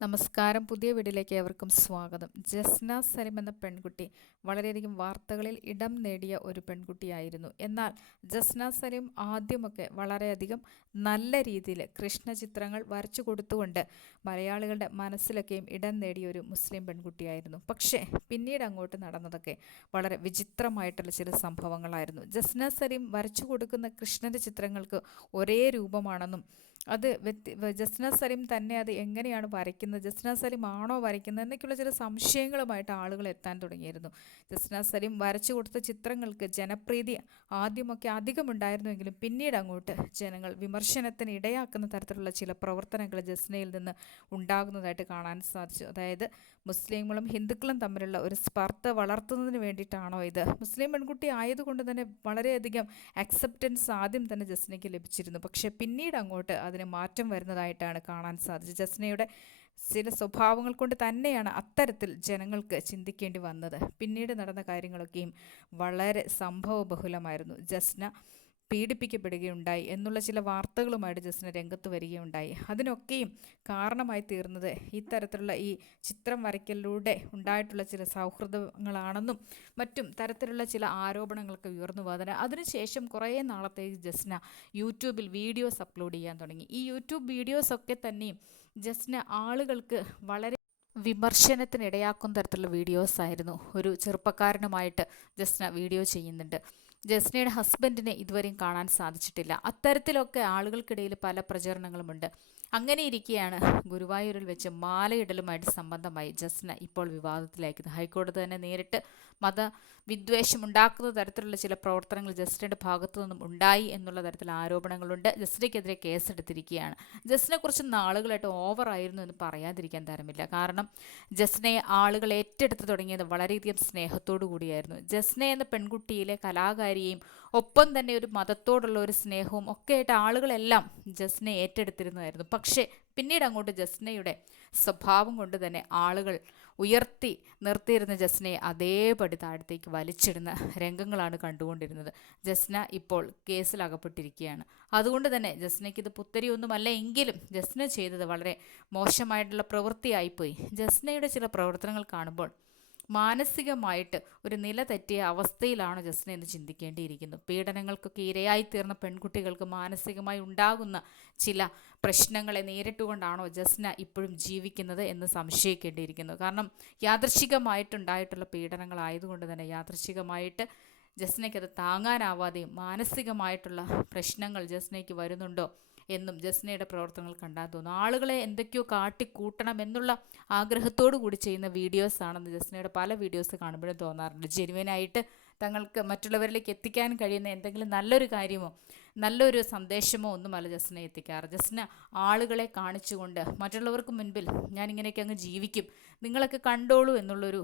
നമസ്കാരം. പുതിയ വീഡിയോയിലേക്ക് ഏവർക്കും സ്വാഗതം. ജസ്ന സലിം എന്ന പെൺകുട്ടി വളരെയധികം വാർത്തകളിൽ ഇടം നേടിയ ഒരു പെൺകുട്ടിയായിരുന്നു. എന്നാൽ ജസ്ന സലിം ആദ്യമൊക്കെ വളരെയധികം നല്ല രീതിയിൽ കൃഷ്ണ ചിത്രങ്ങൾ വരച്ചു കൊടുത്തുകൊണ്ട് മലയാളികളുടെ മനസ്സിലൊക്കെയും ഇടം നേടിയ ഒരു മുസ്ലിം പെൺകുട്ടിയായിരുന്നു. പക്ഷേ പിന്നീട് അങ്ങോട്ട് നടന്നതൊക്കെ വളരെ വിചിത്രമായിട്ടുള്ള ചില സംഭവങ്ങളായിരുന്നു. ജസ്ന സലിം വരച്ചു കൊടുക്കുന്ന കൃഷ്ണന്റെ ചിത്രങ്ങൾക്ക് ഒരേ രൂപമാണെന്നും അത് വ്യക്തി ജസ്ന സലിം തന്നെ അത് എങ്ങനെയാണ് വരയ്ക്കുന്നത്? ജസ്ന സലിം ആണോ വരയ്ക്കുന്നത്? എന്നൊക്കെയുള്ള ചില സംശയങ്ങളുമായിട്ട് ആളുകൾ എത്താൻ തുടങ്ങിയിരുന്നു. ജസ്ന സലിം വരച്ചു കൊടുത്ത ചിത്രങ്ങൾക്ക് ജനപ്രീതി ആദ്യമൊക്കെ അധികം അധികമുണ്ടായിരുന്നുവെങ്കിലും പിന്നീട് അങ്ങോട്ട് ജനങ്ങൾ വിമർശനത്തിന് ഇടയാക്കുന്ന തരത്തിലുള്ള ചില പ്രവർത്തനങ്ങൾ ജസ്നയിൽ നിന്ന് ഉണ്ടാകുന്നതായിട്ട് കാണാൻ സാധിച്ചു. അതായത് മുസ്ലിങ്ങളും ഹിന്ദുക്കളും തമ്മിലുള്ള ഒരു സ്പർദ്ധ വളർത്തുന്നതിന് വേണ്ടിയിട്ടാണോ ഇത്? മുസ്ലിം പെൺകുട്ടി ആയതുകൊണ്ട് തന്നെ വളരെയധികം അക്സെപ്റ്റൻസ് ആദ്യം തന്നെ ജസ്നയ്ക്ക് ലഭിച്ചിരുന്നു. പക്ഷേ പിന്നീട് അങ്ങോട്ട് അതിന് മാറ്റം വരുന്നതായിട്ടാണ് കാണാൻ സാധിച്ചത്. ജസ്നയുടെ ചില സ്വഭാവങ്ങൾ കൊണ്ട് തന്നെയാണ് അത്തരത്തിൽ ജനങ്ങൾക്ക് ചിന്തിക്കേണ്ടി വന്നത്. പിന്നീട് നടന്ന കാര്യങ്ങളൊക്കെയും വളരെ സംഭവബഹുലമായിരുന്നു. ജസ്ന പീഡിപ്പിക്കപ്പെടുകയുണ്ടായി എന്നുള്ള ചില വാർത്തകളുമായിട്ട് ജസ്റ്റിന് രംഗത്ത് വരികയുണ്ടായി. അതിനൊക്കെയും കാരണമായി തീർന്നത് ഇത്തരത്തിലുള്ള ഈ ചിത്രം വരയ്ക്കലിലൂടെ ഉണ്ടായിട്ടുള്ള ചില സൗഹൃദങ്ങളാണെന്നും മറ്റും തരത്തിലുള്ള ചില ആരോപണങ്ങളൊക്കെ ഉയർന്നു വന്നത്. അതിനുശേഷം കുറേ നാളത്തേക്ക് ജസ്ന യൂട്യൂബിൽ വീഡിയോസ് അപ്ലോഡ് ചെയ്യാൻ തുടങ്ങി. ഈ യൂട്യൂബ് വീഡിയോസൊക്കെ തന്നെയും ജസ്ന ആളുകൾക്ക് വളരെ വിമർശനത്തിനിടയാക്കുന്ന തരത്തിലുള്ള വീഡിയോസ് ആയിരുന്നു ഒരു ചെറുപ്പക്കാരനുമായിട്ട് ജസ്ന വീഡിയോ ചെയ്യുന്നുണ്ട്. ജസ്നയുടെ ഹസ്ബൻഡിനെ ഇതുവരെയും കാണാൻ സാധിച്ചിട്ടില്ല. അത്തരത്തിലൊക്കെ ആളുകൾക്കിടയിൽ പല പ്രചരണങ്ങളുമുണ്ട്. അങ്ങനെ ഇരിക്കെയാണ് ഗുരുവായൂരിൽ വെച്ച് മാലയിടലുമായിട്ട് സംബന്ധമായി ജസ്ന ഇപ്പോൾ വിവാദത്തിലേക്ക് ഹൈക്കോടതി തന്നെ നേരിട്ട് മത വിദ്വേഷം ഉണ്ടാക്കുന്ന തരത്തിലുള്ള ചില പ്രവർത്തനങ്ങൾ ജസ്റ്റിന്റെ ഭാഗത്തു നിന്നും ഉണ്ടായി എന്നുള്ള തരത്തിൽ ആരോപണങ്ങളുണ്ട്. ജസ്റ്റിനെക്കെതിരെ കേസെടുത്തിരിക്കുകയാണ് ജസ്റ്റിനെ കുറിച്ച് നാളുകളായിട്ട് ഓവറായിരുന്നു എന്ന് പറയാതിരിക്കാൻ തരമില്ല. കാരണം ജസ്നയെ ആളുകൾ ഏറ്റെടുത്ത് തുടങ്ങിയത് വളരെയധികം സ്നേഹത്തോടു കൂടിയായിരുന്നു. ജസ്ന എന്ന പെൺകുട്ടിയിലെ കലാകാരിയെയും ഒപ്പം തന്നെ ഒരു മതത്തോടുള്ള ഒരു സ്നേഹവും ഒക്കെ ആയിട്ട് ആളുകളെല്ലാം ജസ്നെ ഏറ്റെടുത്തിരുന്നതായിരുന്നു. പക്ഷേ പിന്നീട് അങ്ങോട്ട് ജസ്നയുടെ സ്വഭാവം കൊണ്ട് തന്നെ ആളുകൾ ഉയർത്തി നിർത്തിയിരുന്ന ജസ്നയെ അതേപടി താഴത്തേക്ക് വലിച്ചിടുന്ന രംഗങ്ങളാണ് കണ്ടുകൊണ്ടിരുന്നത്. ജസ്ന ഇപ്പോൾ കേസിൽ അകപ്പെട്ടിരിക്കുകയാണ് അതുകൊണ്ട് തന്നെ ജസ്നയ്ക്ക് ഇത് പുത്തരിയൊന്നുമല്ല എങ്കിലും ജസ്ന ചെയ്തത് വളരെ മോശമായിട്ടുള്ള പ്രവൃത്തിയായിപ്പോയി. ജസ്നയുടെ ചില പ്രവർത്തനങ്ങൾ കാണുമ്പോൾ മാനസികമായിട്ട് ഒരു നില തെറ്റിയ അവസ്ഥയിലാണ് ജസ്ന എന്ന് ചിന്തിക്കേണ്ടിയിരിക്കുന്നു പീഡനങ്ങൾക്കൊക്കെ ഇരയായി തീർന്ന പെൺകുട്ടികൾക്ക് മാനസികമായി ഉണ്ടാകുന്ന ചില പ്രശ്നങ്ങളെ നേരിട്ടുകൊണ്ടാണോ ജസ്ന ഇപ്പോഴും ജീവിക്കുന്നത് എന്ന് സംശയിക്കേണ്ടിയിരിക്കുന്നു. കാരണം യാദൃശികമായിട്ടുണ്ടായിട്ടുള്ള പീഡനങ്ങളായതുകൊണ്ട് തന്നെ യാദൃശികമായിട്ട് ജസ്നയ്ക്കത് താങ്ങാനാവാതെയും മാനസികമായിട്ടുള്ള പ്രശ്നങ്ങൾ ജസ്നയ്ക്ക് വരുന്നുണ്ടോ എന്നും ജസ്നയുടെ പ്രവർത്തനങ്ങൾ കണ്ടാൽ തോന്നും. ആളുകളെ എന്തൊക്കെയോ കാട്ടിക്കൂട്ടണം എന്നുള്ള ആഗ്രഹത്തോടു കൂടി ചെയ്യുന്ന വീഡിയോസ് ആണെന്ന് ജസ്നയുടെ പല വീഡിയോസ് കാണുമ്പോഴും തോന്നാറുണ്ട്. ജെനുവനായിട്ട് തങ്ങൾക്ക് മറ്റുള്ളവരിലേക്ക് എത്തിക്കാൻ കഴിയുന്ന എന്തെങ്കിലും നല്ലൊരു കാര്യമോ നല്ലൊരു സന്ദേശമോ ഒന്നുമല്ല ജസ്ന എത്തിക്കാറ്. ജസ്ന ആളുകളെ കാണിച്ചുകൊണ്ട് മറ്റുള്ളവർക്ക് മുൻപിൽ ഞാനിങ്ങനെയൊക്കെ അങ്ങ് ജീവിക്കും നിങ്ങളൊക്കെ കണ്ടോളൂ എന്നുള്ളൊരു